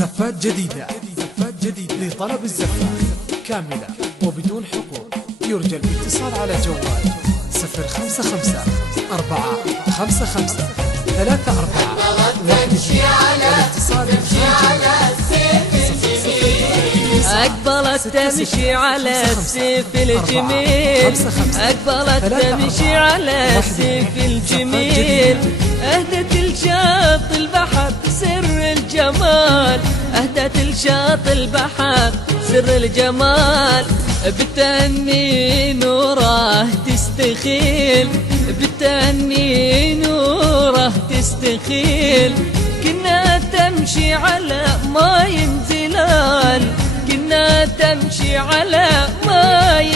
زفات جديدة لطلب الزفات كاملة وبدون حقوق. يرجى الاتصال على جوال 054-55-34-1. أقبلت تمشي على السيف الجميل، أقبلت تمشي على السيف الجميل، أهدت الشاط البحر سر الجمال، أهدت الشاط البحر سر الجمال، بتهني نوره تستخيل، بتهني نوره تستخيل، كنا تمشي على ماي زلال، كنا تمشي على ماي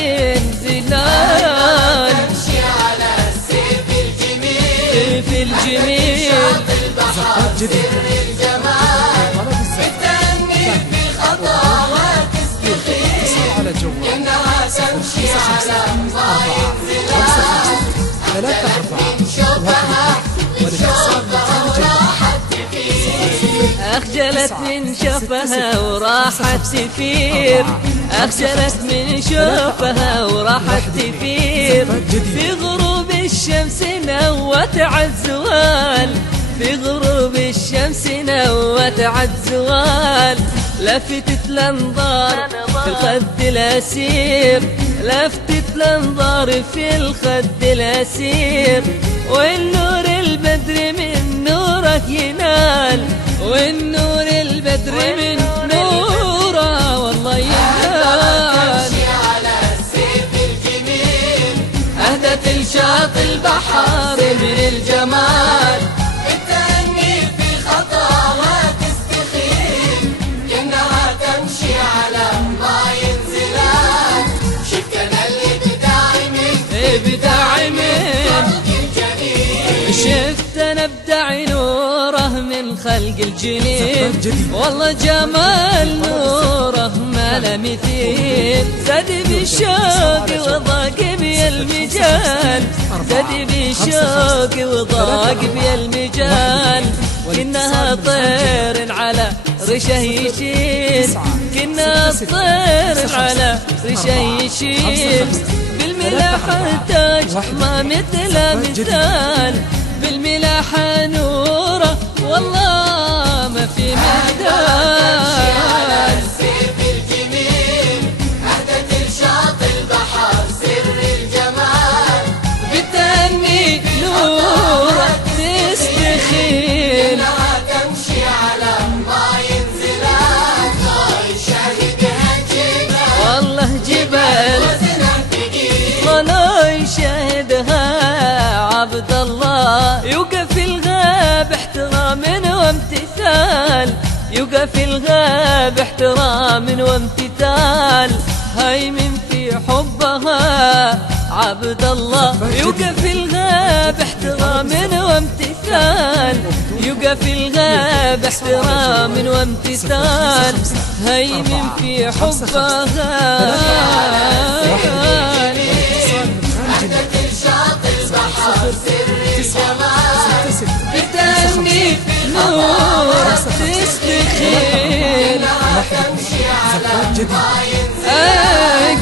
زلال، تمشي على السيف الجميل، سيف الجميل، البحر سر الجمال، بتهني في خطوات تستخيل، إنها تمشي على ماي زلال، أخجلت من شوفها وراحت تفير، أخجلت من شوفها وراحت تفير، في غروب الشمس نوت عالزوال، في غروب الشمس نوت عالزوال، لفتت الأنظار في الخد الأسير، لفتت الأنظار في الخد الأسير، والنور البدر من نورك ينال، والنور البدر من نوره والله ينال، تمشي على السيف الجميل، أهدت الشاط البحر من الجمال، بتهني في خطوات تستخيل، إنها تمشي على ماي زلال، شفتنا اللي بداعمين بداعمين، الجميل، شفت انا ابدع نوره من خلق الجليل، والله جمال نوره ما له مثيل، زاد بالشوق وضاق بي المجال، زاد بالشوق وضاق بي المجال، كنا طير على رشه يشيل، كنا طير على رشه يشيل، بالملاح تاج ما مثل مثال، بالملاح نوره والله ما في مثال، السيف الجميل، أهدت الشاط البحر سر الجمال، بتهني نوره تستخيل، إنها تمشي على ماي زلال، ماي شاهدها الجبال، والله جبال وزنها ثقيل، ولا يشاهدها عبد الله، يوقف الغاب احترام وامتثال، يوقف الغاب احترام وامتثال، هيمن في حبها عبد الله، يوقف الغاب احترام وامتثال، يوقف الغاب احترام وامتثال، هيمن في حبها أهدت الشاط البحر سر الجمال، بتهني نورك تستخيل، إنها تمشي على ماي زلال،